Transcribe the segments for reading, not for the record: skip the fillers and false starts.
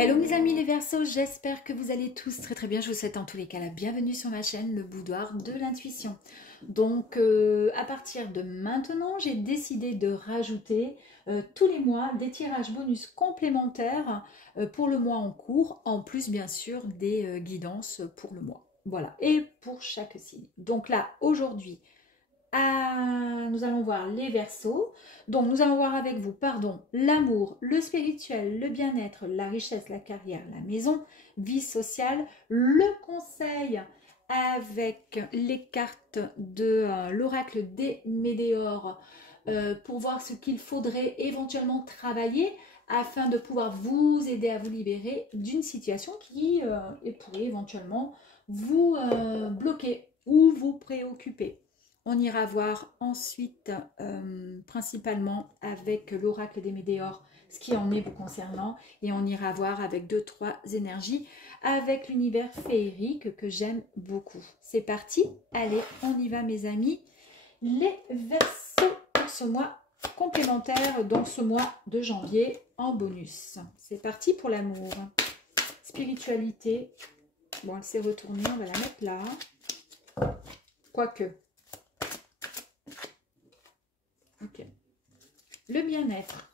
Hello mes amis les Verseaux, j'espère que vous allez tous très très bien. Je vous souhaite en tous les cas la bienvenue sur ma chaîne, le boudoir de l'intuition. Donc à partir de maintenant, j'ai décidé de rajouter tous les mois des tirages bonus complémentaires pour le mois en cours, en plus bien sûr des guidances pour le mois. Voilà, et pour chaque signe. Donc là, aujourd'hui, nous allons voir les Verseaux. Donc nous allons voir avec vous, pardon, l'amour, le spirituel, le bien-être, la richesse, la carrière, la maison, vie sociale, le conseil avec les cartes de l'oracle des Médéors pour voir ce qu'il faudrait éventuellement travailler afin de pouvoir vous aider à vous libérer d'une situation qui pourrait éventuellement vous bloquer ou vous préoccuper. On ira voir ensuite, principalement avec l'oracle des Médéors, ce qui en est vous concernant. Et on ira voir avec 2-3 énergies, avec l'univers féerique que j'aime beaucoup. C'est parti, allez, on y va mes amis. Les Verseaux pour ce mois complémentaire, dans ce mois de janvier en bonus. C'est parti pour l'amour. Spiritualité, bon elle s'est retournée, on va la mettre là. Quoique. Ok. Le bien-être,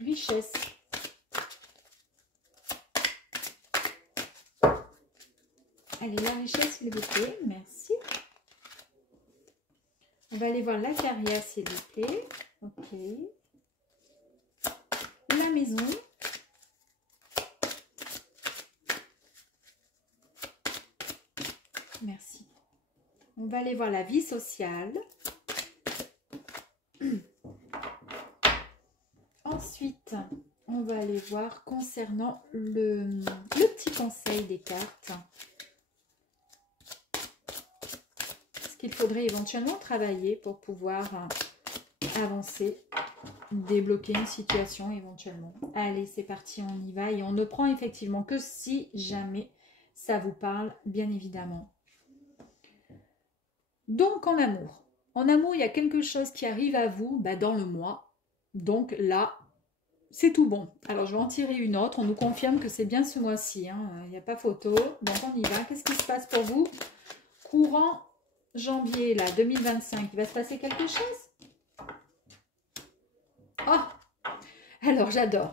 richesse, allez la richesse s'il vous plaît, merci. On va aller voir la carrière s'il vous plaît, ok. La maison, merci. On va aller voir la vie sociale. Ensuite, on va aller voir concernant le petit conseil des cartes. Ce qu'il faudrait éventuellement travailler pour pouvoir avancer, débloquer une situation éventuellement. Allez, c'est parti, on y va. Et on ne prend effectivement que si jamais ça vous parle, bien évidemment. Donc, en amour, il y a quelque chose qui arrive à vous dans le mois. Donc là, c'est tout bon. Alors, je vais en tirer une autre. On nous confirme que c'est bien ce mois-ci. Il n'y a pas photo. Donc, on y va. Qu'est-ce qui se passe pour vous? Courant janvier, là, 2025. Il va se passer quelque chose? Oh! Alors, j'adore.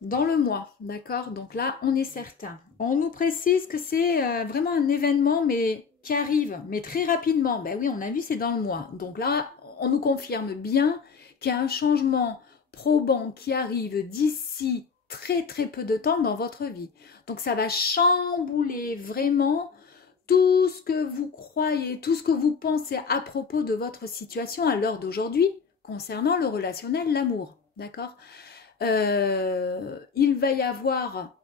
Dans le mois, d'accord? Donc là, on est certain. On nous précise que c'est vraiment un événement, mais qui arrive, mais très rapidement. Ben oui, on a vu, c'est dans le mois. Donc là, on nous confirme bien qu'il y a un changement probant qui arrive d'ici très très peu de temps dans votre vie. Donc ça va chambouler vraiment tout ce que vous croyez, tout ce que vous pensez à propos de votre situation à l'heure d'aujourd'hui concernant le relationnel, l'amour, d'accord? Il va y avoir,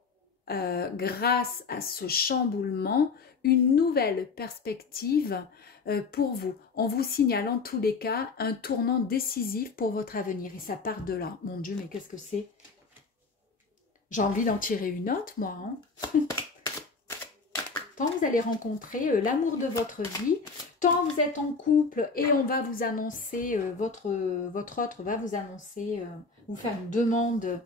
grâce à ce chamboulement, une nouvelle perspective pour vous. On vous signale en tous les cas un tournant décisif pour votre avenir. Et ça part de là. Mon Dieu, mais qu'est-ce que c'est? J'ai envie d'en tirer une autre, moi. Tant vous allez rencontrer l'amour de votre vie, tant vous êtes en couple et on va vous annoncer, votre autre va vous annoncer, vous faire une demande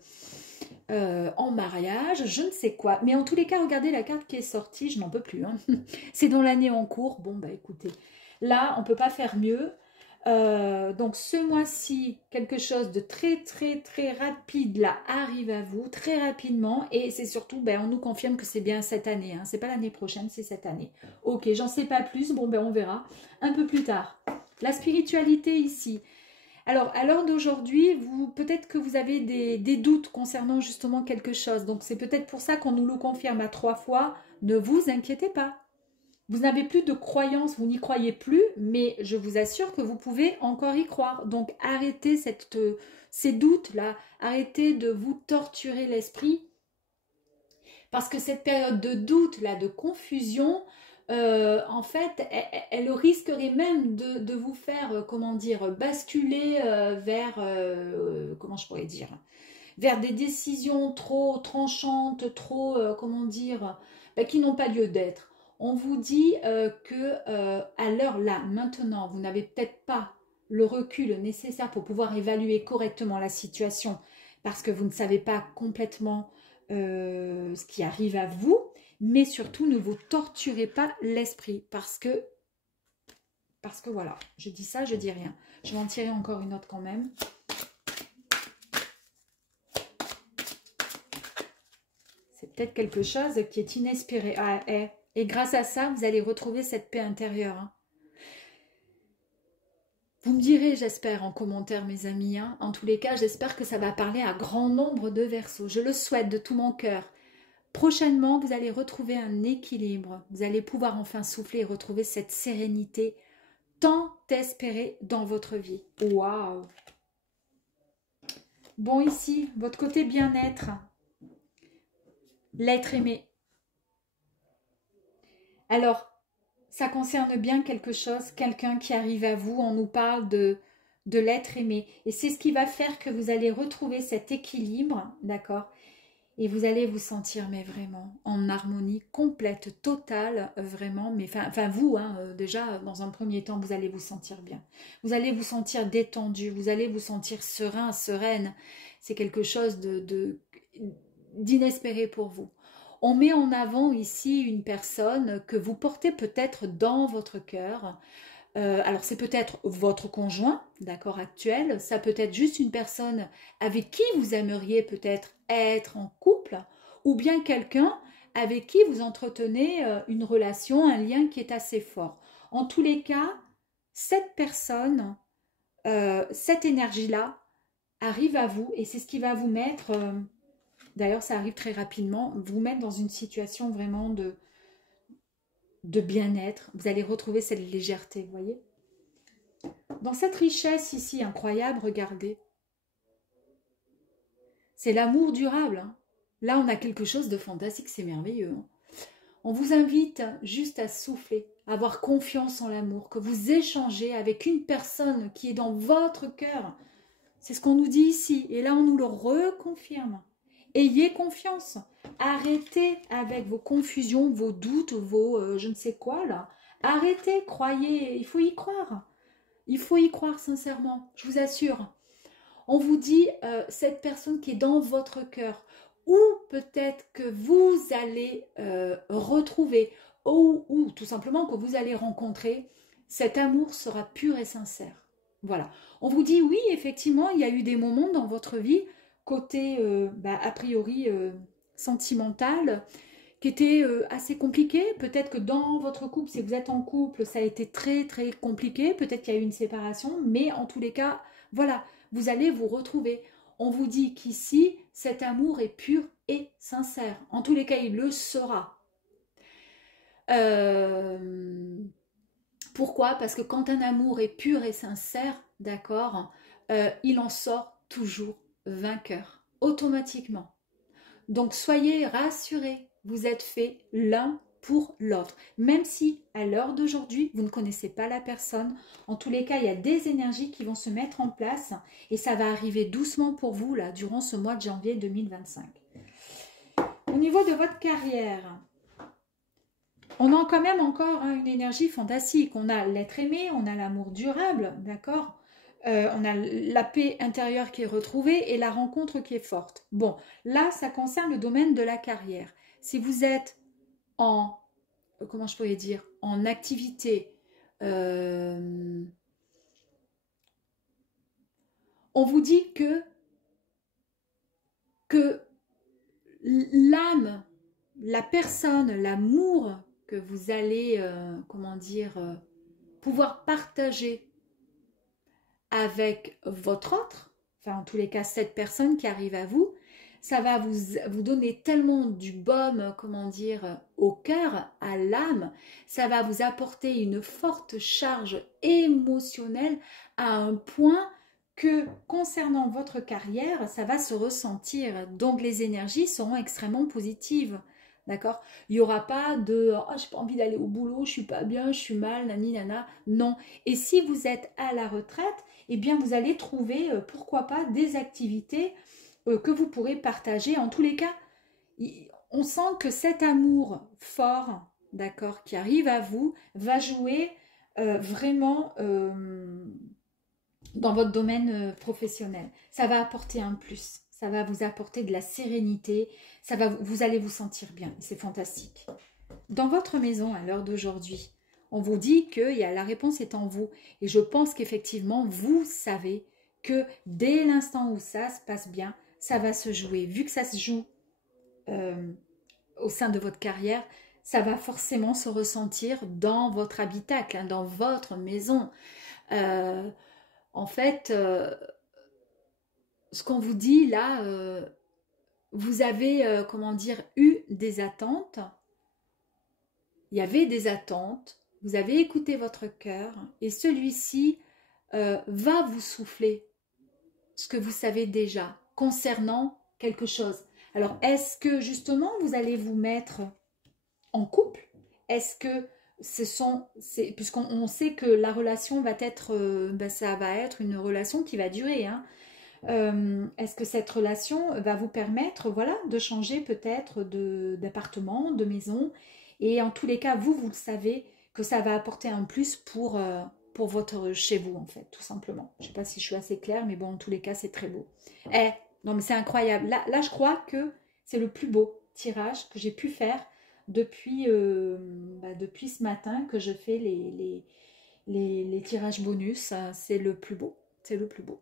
en mariage, je ne sais quoi. Mais en tous les cas, regardez la carte qui est sortie, je n'en peux plus. C'est dans l'année en cours. Bon, bah écoutez, là, on ne peut pas faire mieux. Donc ce mois-ci, quelque chose de très très très rapide là arrive à vous très rapidement et c'est surtout, on nous confirme que c'est bien cette année, c'est pas l'année prochaine, c'est cette année. Ok, j'en sais pas plus, bon on verra un peu plus tard. La spiritualité ici. Alors à l'heure d'aujourd'hui, peut-être que vous avez des doutes concernant justement quelque chose, donc c'est peut-être pour ça qu'on nous le confirme à 3 fois. Ne vous inquiétez pas. Vous n'avez plus de croyance, vous n'y croyez plus, mais je vous assure que vous pouvez encore y croire. Donc arrêtez ces doutes-là, arrêtez de vous torturer l'esprit. Parce que cette période de doute, là, de confusion, en fait, elle risquerait même de vous faire, comment dire, basculer vers, comment je pourrais dire, vers des décisions trop tranchantes, trop, comment dire, qui n'ont pas lieu d'être. On vous dit que à l'heure là, maintenant, vous n'avez peut-être pas le recul nécessaire pour pouvoir évaluer correctement la situation parce que vous ne savez pas complètement ce qui arrive à vous, mais surtout ne vous torturez pas l'esprit parce que voilà, je dis ça, je dis rien. Je vais en tirer encore une autre quand même. C'est peut-être quelque chose qui est inespéré. Ah, et grâce à ça, vous allez retrouver cette paix intérieure. Hein. Vous me direz, j'espère, en commentaire, mes amis. Hein. En tous les cas, j'espère que ça va parler à grand nombre de Verseaux. Je le souhaite de tout mon cœur. Prochainement, vous allez retrouver un équilibre. Vous allez pouvoir enfin souffler et retrouver cette sérénité tant espérée dans votre vie. Waouh! Bon, ici, votre côté bien-être. L'être aimé. Alors, ça concerne bien quelque chose, quelqu'un qui arrive à vous, on nous parle de l'être aimé. Et c'est ce qui va faire que vous allez retrouver cet équilibre, d'accord? Et vous allez vous sentir, mais vraiment, en harmonie complète, totale, vraiment. Mais enfin vous, hein, déjà, dans un premier temps, vous allez vous sentir bien. Vous allez vous sentir détendu, vous allez vous sentir serein, sereine. C'est quelque chose d'inespéré pour vous. On met en avant ici une personne que vous portez peut-être dans votre cœur. Alors c'est peut-être votre conjoint, d'accord, actuel. Ça peut être juste une personne avec qui vous aimeriez peut-être être en couple. Ou bien quelqu'un avec qui vous entretenez une relation, un lien qui est assez fort. En tous les cas, cette personne, cette énergie-là arrive à vous et c'est ce qui va vous mettre... D'ailleurs, ça arrive très rapidement, vous mettre dans une situation vraiment de bien-être. Vous allez retrouver cette légèreté, vous voyez. Dans cette richesse ici incroyable, regardez. C'est l'amour durable. Hein. Là, on a quelque chose de fantastique, c'est merveilleux. Hein. On vous invite juste à souffler, à avoir confiance en l'amour, que vous échangez avec une personne qui est dans votre cœur. C'est ce qu'on nous dit ici, et là, on nous le reconfirme. Ayez confiance. Arrêtez avec vos confusions, vos doutes, vos je ne sais quoi là. Arrêtez, croyez, il faut y croire. Il faut y croire sincèrement, je vous assure. On vous dit cette personne qui est dans votre cœur ou peut-être que vous allez retrouver ou tout simplement que vous allez rencontrer, cet amour sera pur et sincère. Voilà. On vous dit oui, effectivement, il y a eu des moments dans votre vie côté a priori sentimental qui était assez compliqué. Peut-être que dans votre couple, si vous êtes en couple, ça a été très très compliqué. Peut-être qu'il y a eu une séparation, mais en tous les cas, voilà, vous allez vous retrouver. On vous dit qu'ici, cet amour est pur et sincère. En tous les cas, il le sera. Pourquoi? Parce que quand un amour est pur et sincère, d'accord, il en sort toujours vainqueur, automatiquement. Donc soyez rassurés, vous êtes faits l'un pour l'autre. Même si à l'heure d'aujourd'hui, vous ne connaissez pas la personne, en tous les cas, il y a des énergies qui vont se mettre en place et ça va arriver doucement pour vous là durant ce mois de janvier 2025. Au niveau de votre carrière, on a quand même encore une énergie fantastique. On a l'être aimé, on a l'amour durable, d'accord? On a la paix intérieure qui est retrouvée et la rencontre qui est forte. Bon, là, ça concerne le domaine de la carrière. Si vous êtes en, comment je pourrais dire, en activité, on vous dit que l'âme, la personne, l'amour que vous allez, comment dire, pouvoir partager avec votre autre, enfin en tous les cas cette personne qui arrive à vous, ça va vous donner tellement du baume, comment dire, au cœur, à l'âme, ça va vous apporter une forte charge émotionnelle à un point que concernant votre carrière, ça va se ressentir. Donc les énergies seront extrêmement positives. D'accord? Il n'y aura pas de « oh, j'ai pas envie d'aller au boulot, je suis pas bien, je suis mal, nani, nana ». Non. Et si vous êtes à la retraite, eh bien vous allez trouver, pourquoi pas, des activités que vous pourrez partager. En tous les cas, on sent que cet amour fort, d'accord, qui arrive à vous, va jouer vraiment dans votre domaine professionnel. Ça va apporter un plus. Ça va vous apporter de la sérénité. Vous allez vous sentir bien. C'est fantastique. Dans votre maison, à l'heure d'aujourd'hui, on vous dit que la réponse est en vous. Et je pense qu'effectivement, vous savez que dès l'instant où ça se passe bien, ça va se jouer. Vu que ça se joue au sein de votre carrière, ça va forcément se ressentir dans votre habitacle, hein, dans votre maison. En fait, ce qu'on vous dit là, vous avez, comment dire, eu des attentes. Il y avait des attentes. Vous avez écouté votre cœur et celui-ci va vous souffler ce que vous savez déjà concernant quelque chose. Alors, est-ce que justement vous allez vous mettre en couple? Est-ce que puisqu'on sait que la relation va être, ça va être une relation qui va durer, hein. Est-ce que cette relation va vous permettre, voilà, de changer peut-être d'appartement, de maison, et en tous les cas, vous le savez que ça va apporter un plus pour votre chez vous, en fait, tout simplement. Je ne sais pas si je suis assez claire, mais bon, en tous les cas, c'est très beau. Non, mais c'est incroyable. Là, je crois que c'est le plus beau tirage que j'ai pu faire depuis ce matin que je fais les tirages bonus. C'est le plus beau. C'est le plus beau.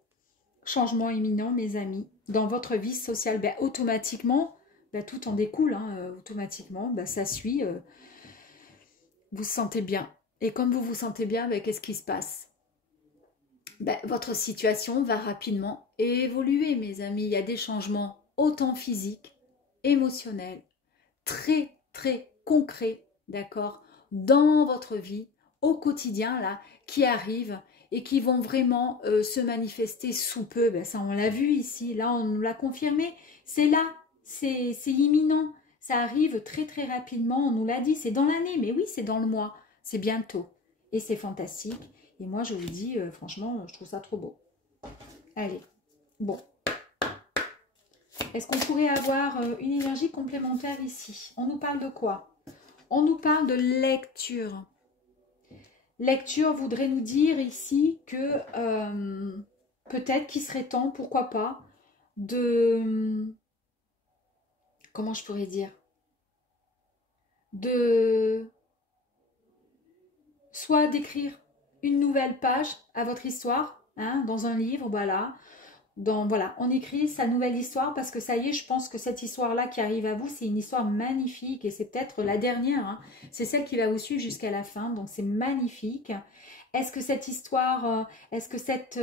Changement imminent, mes amis. Dans votre vie sociale, automatiquement, tout en découle. Hein, automatiquement, ça suit. Vous vous sentez bien. Et comme vous vous sentez bien, qu'est-ce qui se passe? Votre situation va rapidement évoluer, mes amis. Il y a des changements autant physiques, émotionnels, très, très concrets, d'accord, dans votre vie, au quotidien, là, qui arrivent et qui vont vraiment se manifester sous peu. Ça, on l'a vu ici, là, on nous l'a confirmé. C'est là, c'est imminent. Ça arrive très, très rapidement. On nous l'a dit, c'est dans l'année, mais oui, c'est dans le mois. C'est bientôt. Et c'est fantastique. Et moi, je vous dis, franchement, je trouve ça trop beau. Allez, bon. Est-ce qu'on pourrait avoir une énergie complémentaire ici? On nous parle de quoi? On nous parle de lecture. Lecture voudrait nous dire ici que peut-être qu'il serait temps, pourquoi pas, de... Comment je pourrais dire? Soit d'écrire une nouvelle page à votre histoire, hein, dans un livre, voilà. Voilà, on écrit sa nouvelle histoire parce que ça y est, je pense que cette histoire-là qui arrive à vous, c'est une histoire magnifique et c'est peut-être la dernière, hein. C'est celle qui va vous suivre jusqu'à la fin, donc c'est magnifique. Est-ce que cette histoire, est-ce que cette,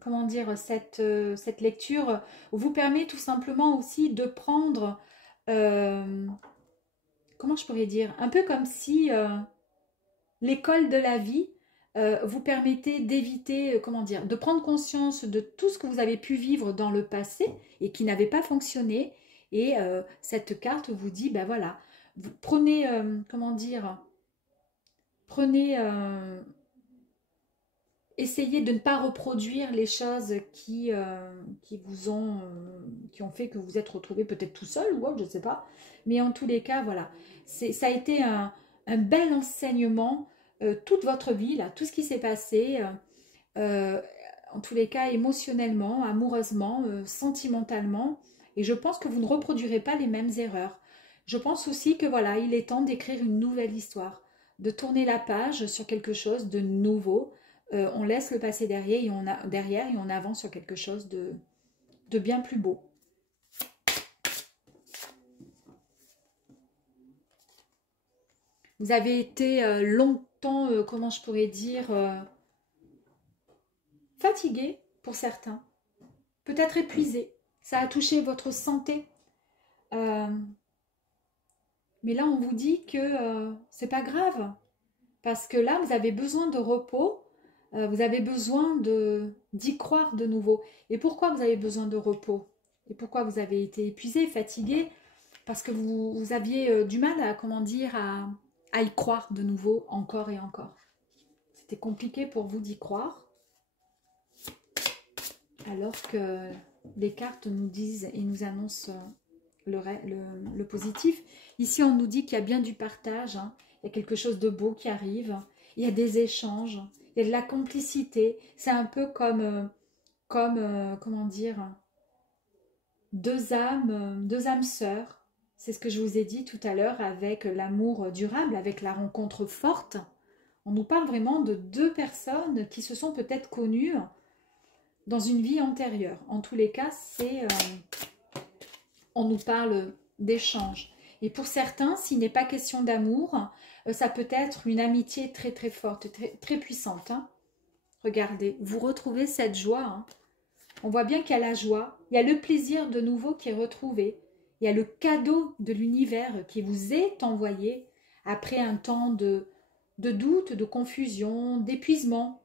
comment dire, cette lecture vous permet tout simplement aussi de prendre, comment je pourrais dire, un peu comme si l'école de la vie vous permettait d'éviter, comment dire, de prendre conscience de tout ce que vous avez pu vivre dans le passé et qui n'avait pas fonctionné. Et cette carte vous dit, voilà, vous prenez, comment dire, prenez, essayez de ne pas reproduire les choses qui ont fait que vous êtes retrouvé peut-être tout seul ou autre, je ne sais pas. Mais en tous les cas, voilà, ça a été un bel enseignement. Toute votre vie, là, tout ce qui s'est passé, en tous les cas émotionnellement, amoureusement, sentimentalement, et je pense que vous ne reproduirez pas les mêmes erreurs. Je pense aussi que voilà, il est temps d'écrire une nouvelle histoire, de tourner la page sur quelque chose de nouveau. On laisse le passé derrière et on avance sur quelque chose de bien plus beau. Vous avez été longtemps, comment je pourrais dire, fatigué pour certains, peut-être épuisé. Ça a touché votre santé. Mais là, on vous dit que c'est pas grave. Parce que là, vous avez besoin de repos. Vous avez besoin d'y croire de nouveau. Et pourquoi vous avez besoin de repos? Et pourquoi vous avez été épuisé, fatigué? Parce que vous aviez du mal à, comment dire, à y croire de nouveau, encore et encore. C'était compliqué pour vous d'y croire. Alors que les cartes nous disent et nous annoncent le positif. Ici, on nous dit qu'il y a bien du partage. Hein. Il y a quelque chose de beau qui arrive. Il y a des échanges. Il Il y a de la complicité. C'est un peu comme, comment dire, deux âmes sœurs. C'est ce que je vous ai dit tout à l'heure avec l'amour durable, avec la rencontre forte. On nous parle vraiment de deux personnes qui se sont peut-être connues dans une vie antérieure. En tous les cas, on nous parle d'échange. Et pour certains, s'il n'est pas question d'amour, ça peut être une amitié très très forte, très, très puissante. Hein. Regardez, vous retrouvez cette joie. Hein. On voit bien qu'il y a la joie, il y a le plaisir de nouveau qui est retrouvé. Il y a le cadeau de l'univers qui vous est envoyé après un temps de doute, de confusion, d'épuisement.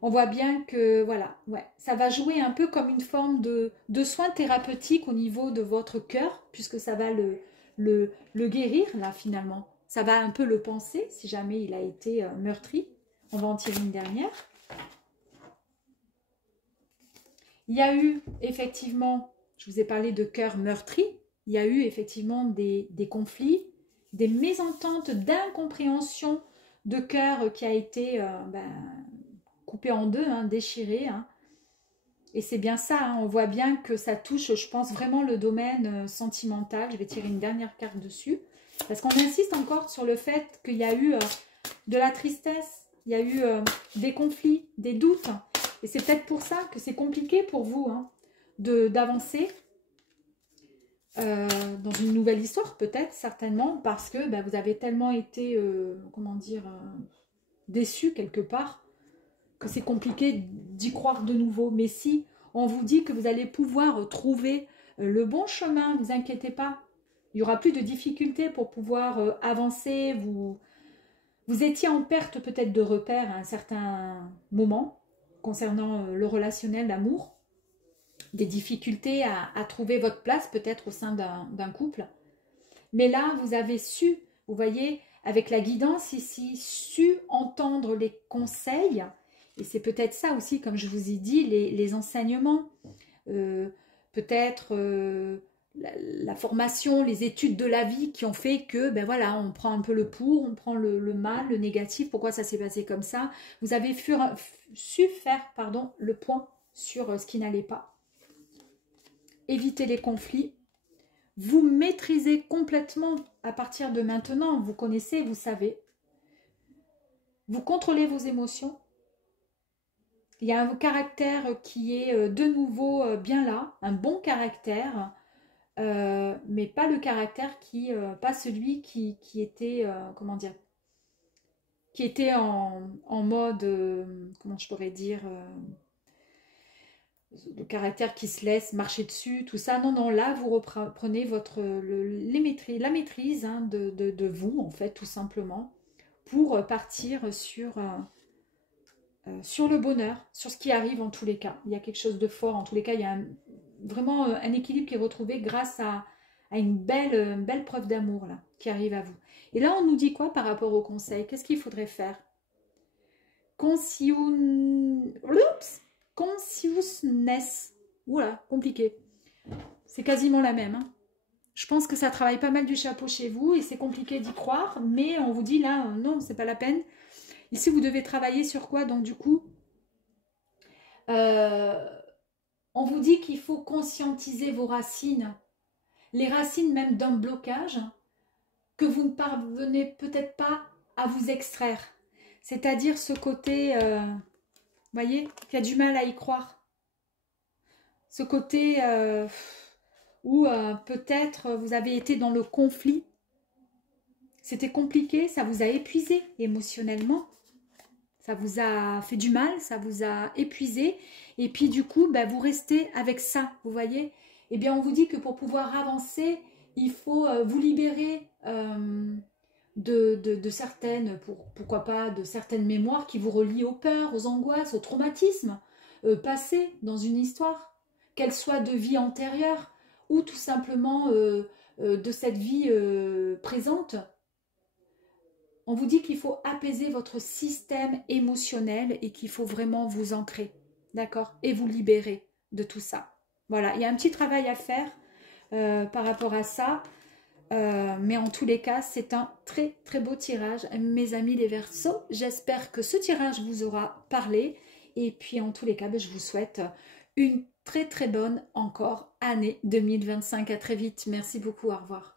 On voit bien que, voilà, ouais, ça va jouer un peu comme une forme de soin thérapeutique au niveau de votre cœur, puisque ça va le guérir, là, finalement. Ça va un peu le panser, si jamais il a été meurtri. On va en tirer une dernière. Il y a eu, effectivement, je vous ai parlé de cœur meurtri, il y a eu, effectivement, des conflits, des mésententes, d'incompréhension de cœur qui a été coupé en deux, hein, déchiré. Hein. Et c'est bien ça, hein, on voit bien que ça touche, je pense, vraiment le domaine sentimental. Je vais tirer une dernière carte dessus. Parce qu'on insiste encore sur le fait qu'il y a eu de la tristesse, il y a eu des conflits, des doutes. Et c'est peut-être pour ça que c'est compliqué pour vous hein, d'avancer dans une nouvelle histoire, peut-être, certainement, parce que vous avez tellement été, comment dire, déçu quelque part, que c'est compliqué d'y croire de nouveau. Mais si on vous dit que vous allez pouvoir trouver le bon chemin, ne vous inquiétez pas. Il n'y aura plus de difficultés pour pouvoir avancer. Vous étiez en perte peut-être de repères à un certain moment concernant le relationnel, l'amour. Des difficultés à trouver votre place peut-être au sein d'un couple. Mais là, vous avez su, vous voyez, avec la guidance ici, su entendre les conseils. Et c'est peut-être ça aussi, comme je vous ai dit, les enseignements. Peut-être la formation, les études de la vie qui ont fait que, voilà, on prend un peu le pour, on prend le mal, le négatif, pourquoi ça s'est passé comme ça. Vous avez su faire, le point sur ce qui n'allait pas. Éviter les conflits. Vous maîtrisez complètement à partir de maintenant, vous connaissez, vous savez. Vous contrôlez vos émotions. Il y a un caractère qui est de nouveau bien là, un bon caractère, mais pas le caractère pas celui qui était, comment dire, qui était en mode, comment je pourrais dire, le caractère qui se laisse marcher dessus, tout ça. Non, non, là, vous reprenez la maîtrise hein, de vous, en fait, tout simplement, pour partir sur le bonheur, sur ce qui arrive en tous les cas. Il y a quelque chose de fort, en tous les cas, il y a vraiment un équilibre qui est retrouvé grâce à une belle preuve d'amour là qui arrive à vous. Et là, on nous dit quoi par rapport au conseil? Qu'est-ce qu'il faudrait faire? Consciousness. Oula, compliqué. C'est quasiment la même. Hein. Je pense que ça travaille pas mal du chapeau chez vous et c'est compliqué d'y croire, mais on vous dit là, non, c'est pas la peine. Ici, vous devez travailler sur quoi? Donc, du coup, on vous dit qu'il faut conscientiser vos racines. Les racines même d'un blocage que vous ne parvenez peut-être pas à vous extraire. C'est-à-dire ce côté, voyez, qui a du mal à y croire. Ce côté où peut-être vous avez été dans le conflit. C'était compliqué, ça vous a épuisé émotionnellement. Ça vous a fait du mal, ça vous a épuisé. Et puis du coup, vous restez avec ça, vous voyez. Eh bien, on vous dit que pour pouvoir avancer, il faut vous libérer de certaines, pourquoi pas, de certaines mémoires qui vous relient aux peurs, aux angoisses, aux traumatismes passés dans une histoire, qu'elle soit de vie antérieure ou tout simplement de cette vie présente. On vous dit qu'il faut apaiser votre système émotionnel et qu'il faut vraiment vous ancrer, d'accord? Et vous libérer de tout ça. Voilà, il y a un petit travail à faire par rapport à ça. Mais en tous les cas, c'est un très très beau tirage, mes amis les Verseaux. J'espère que ce tirage vous aura parlé. Et puis en tous les cas, ben, je vous souhaite une très très bonne encore année 2025. À très vite. Merci beaucoup. Au revoir.